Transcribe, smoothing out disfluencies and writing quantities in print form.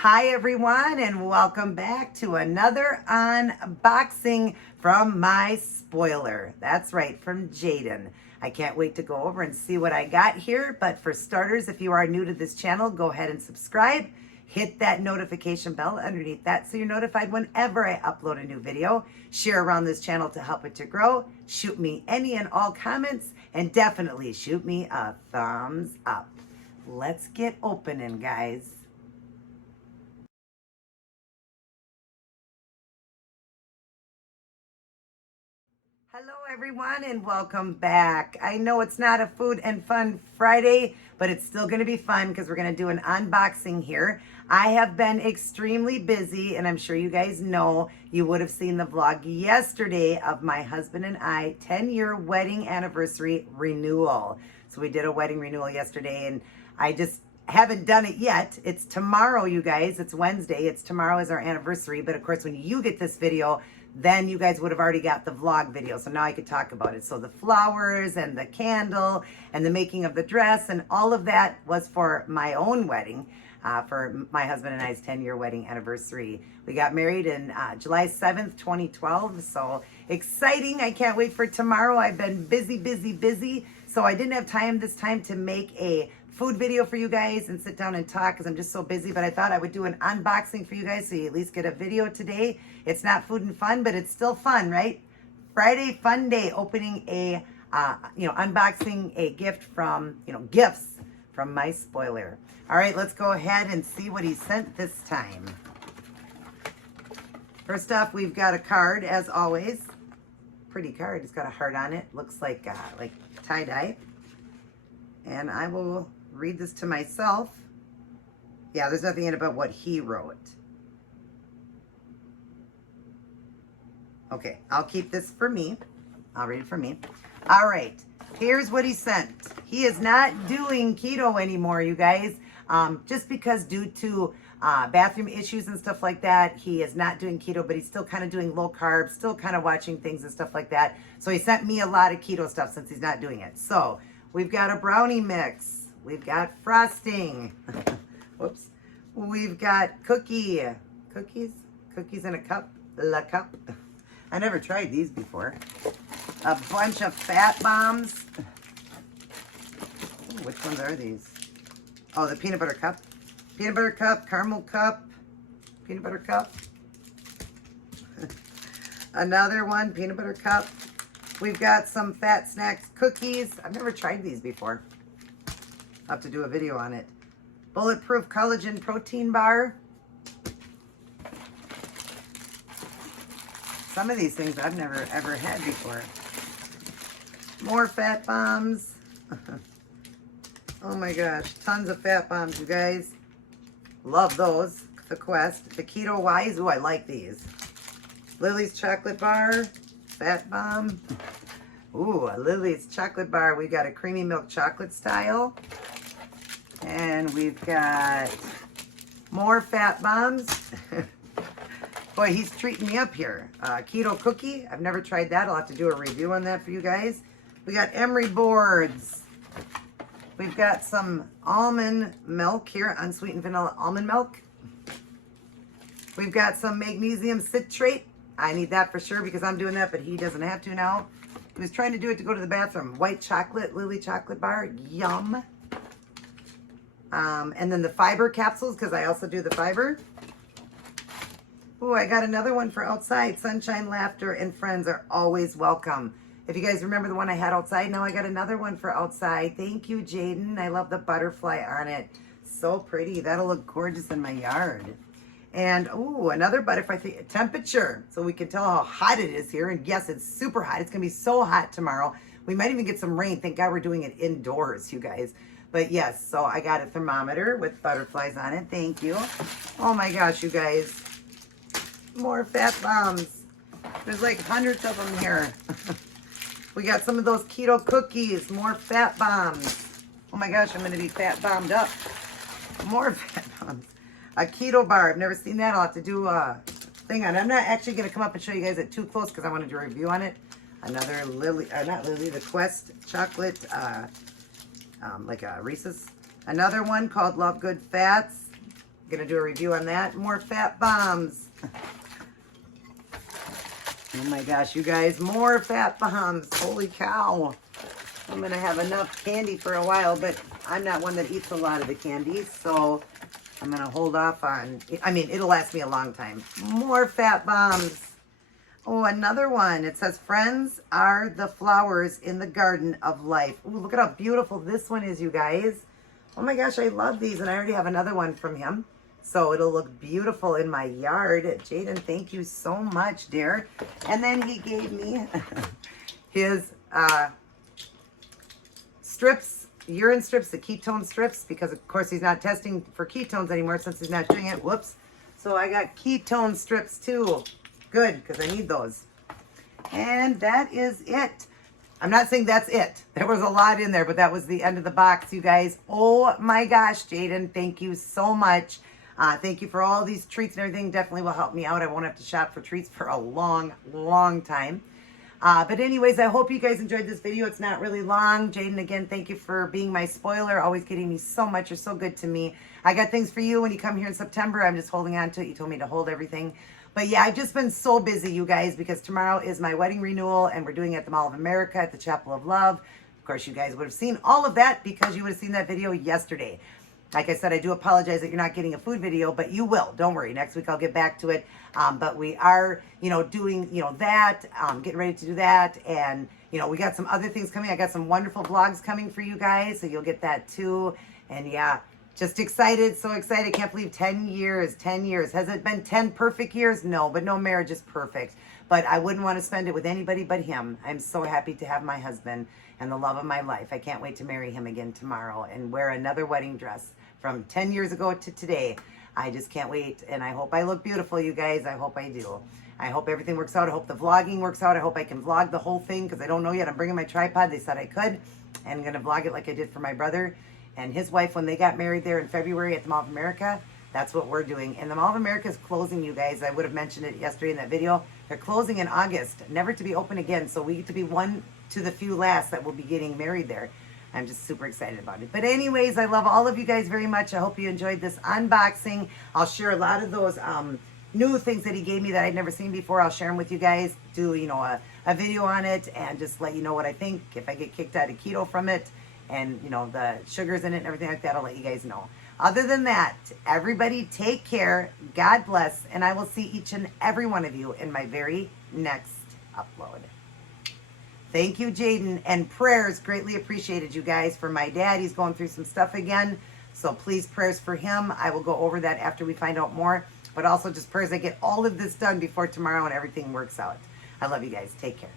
Hi everyone, and welcome back to another unboxing from my spoiler. That's right, from Jayden. I can't wait to go over and see what I got here, but for starters, if you are new to this channel, go ahead and subscribe. Hit that notification bell underneath that so you're notified whenever I upload a new video. Share around this channel to help it to grow. Shoot me any and all comments, and definitely shoot me a thumbs up. Let's get opening, guys. Hello everyone and welcome back. I know it's not a food and fun Friday, but it's still going to be fun because we're going to do an unboxing here. I have been extremely busy, and I'm sure you guys know, you would have seen the vlog yesterday of my husband and I 10-year wedding anniversary renewal. So we did a wedding renewal yesterday, and I just haven't done it yet. It's tomorrow, you guys. It's Wednesday. It's tomorrow is our anniversary, but of course when you get this video, then you guys would have already got the vlog video. So now I could talk about it. So the flowers and the candle and the making of the dress and all of that was for my own wedding, for my husband and I's 10-year wedding anniversary. We got married in July 7th, 2012. So exciting. I can't wait for tomorrow. I've been busy. So I didn't have time this time to make a food video for you guys and sit down and talk because I'm just so busy, but I thought I would do an unboxing for you guys so you at least get a video today. It's not food and fun, but it's still fun, right? Friday fun day, opening a unboxing a gift from, gifts from my spoiler. All right, let's go ahead and see what he sent this time. First off, we've got a card as always. Pretty card. It's got a heart on it. Looks like tie-dye. And I will read this to myself. Yeah, there's nothing in it about what he wrote. Okay, I'll keep this for me. I'll read it for me. All right, here's what he sent. He is not doing keto anymore, you guys. Just because due to bathroom issues and stuff like that, he is not doing keto, but he's still kind of doing low carb, still kind of watching things and stuff like that. So he sent me a lot of keto stuff since he's not doing it. So we've got a brownie mix. We've got frosting. Whoops. We've got cookies in a cup. La cup. I never tried these before. A bunch of fat bombs. Ooh, which ones are these? Oh, the peanut butter cup. Peanut butter cup, caramel cup, peanut butter cup. Another one, peanut butter cup. We've got some fat snacks, cookies. I've never tried these before. I'll have to do a video on it. Bulletproof collagen protein bar. Some of these things I've never ever had before. More fat bombs. Oh my gosh, tons of fat bombs, you guys. Love those. The Quest. The Keto Wise. Ooh, I like these. Lily's chocolate bar. Fat bomb. Ooh, a Lily's chocolate bar. We got a creamy milk chocolate style. And we've got more fat bombs. Boy, he's treating me up here. Keto cookie. I've never tried that. I'll have to do a review on that for you guys. We got emery boards. We've got some almond milk here, unsweetened vanilla almond milk. We've got some magnesium citrate. I need that for sure because I'm doing that, but he doesn't have to now. He was trying to do it to go to the bathroom. White chocolate, Lily chocolate bar, yum. And then the fiber capsules, because I also do the fiber. Ooh, I got another one for outside. Sunshine, laughter, and friends are always welcome. If you guys remember the one I had outside, now I got another one for outside. Thank you, Jayden. I love the butterfly on it. So pretty. That'll look gorgeous in my yard. And, ooh, another butterfly temperature. So we can tell how hot it is here. And yes, it's super hot. It's going to be so hot tomorrow. We might even get some rain. Thank God we're doing it indoors, you guys. But yes, so I got a thermometer with butterflies on it. Thank you. Oh my gosh, you guys. More fat bombs. There's like hundreds of them here. We got some of those keto cookies. More fat bombs. Oh my gosh, I'm going to be fat bombed up. More fat bombs. A keto bar. I've never seen that. I'll have to do a thing on it. I'm not actually going to come up and show you guys it too close because I want to do a review on it. Another Lily, not Lily, the Quest chocolate, like a Reese's. Another one called Love Good Fats. Gonna do a review on that. More fat bombs. Oh my gosh, you guys, more fat bombs. Holy cow. I'm gonna have enough candy for a while, but I'm not one that eats a lot of the candy, so I'm gonna hold off on, I mean, it'll last me a long time. More fat bombs. Oh, another one. It says, friends are the flowers in the garden of life. Ooh, look at how beautiful this one is, you guys. Oh my gosh, I love these, and I already have another one from him. So it'll look beautiful in my yard. Jayden, thank you so much, dear. And then he gave me his strips, urine strips, the ketone strips, because of course he's not testing for ketones anymore since he's not doing it. Whoops. So I got ketone strips too. Good, because I need those. And that is it. I'm not saying that's it. There was a lot in there, but that was the end of the box, you guys. Oh my gosh, Jayden, thank you so much. Thank you for all these treats and everything. Definitely will help me out. I won't have to shop for treats for a long, long time. But anyways, I hope you guys enjoyed this video. It's not really long. Jayden, again, thank you for being my spoiler, always getting me so much. You're so good to me. I got things for you when you come here in September. I'm just holding on to it. You told me to hold everything. But yeah, I've just been so busy, you guys, because tomorrow is my wedding renewal, and we're doing it at the Mall of America at the Chapel of Love. Of course, you guys would have seen all of that because you would have seen that video yesterday. Like I said, I do apologize that you're not getting a food video, but you will. Don't worry. Next week I'll get back to it. But we are, doing, that, getting ready to do that. And, we got some other things coming. I got some wonderful vlogs coming for you guys, so you'll get that too. And yeah, just excited, so excited. Can't believe 10 years, 10 years. Has it been 10 perfect years? No, but no marriage is perfect. But I wouldn't want to spend it with anybody but him. I'm so happy to have my husband and the love of my life. I can't wait to marry him again tomorrow and wear another wedding dress from 10 years ago to today. I just can't wait, and I hope I look beautiful, you guys. I hope I do. I hope everything works out. I hope the vlogging works out. I hope I can vlog the whole thing because I don't know yet. I'm bringing my tripod. They said I could. I'm going to vlog it like I did for my brother and his wife when they got married there in February at the Mall of America. That's what we're doing. And the Mall of America is closing, you guys. I would have mentioned it yesterday in that video. They're closing in August, never to be open again. So we get to be one to the few last that will be getting married there. I'm just super excited about it. But anyways, I love all of you guys very much. I hope you enjoyed this unboxing. I'll share a lot of those new things that he gave me that I'd never seen before. I'll share them with you guys. Do, a video on it and just let you know what I think. If I get kicked out of keto from it and, the sugars in it and everything like that, I'll let you guys know. Other than that, everybody take care. God bless. And I will see each and every one of you in my very next upload. Thank you, Jayden, and prayers greatly appreciated, you guys, for my dad. He's going through some stuff again, so please, prayers for him. I will go over that after we find out more, but also just prayers I get all of this done before tomorrow and everything works out. I love you guys. Take care.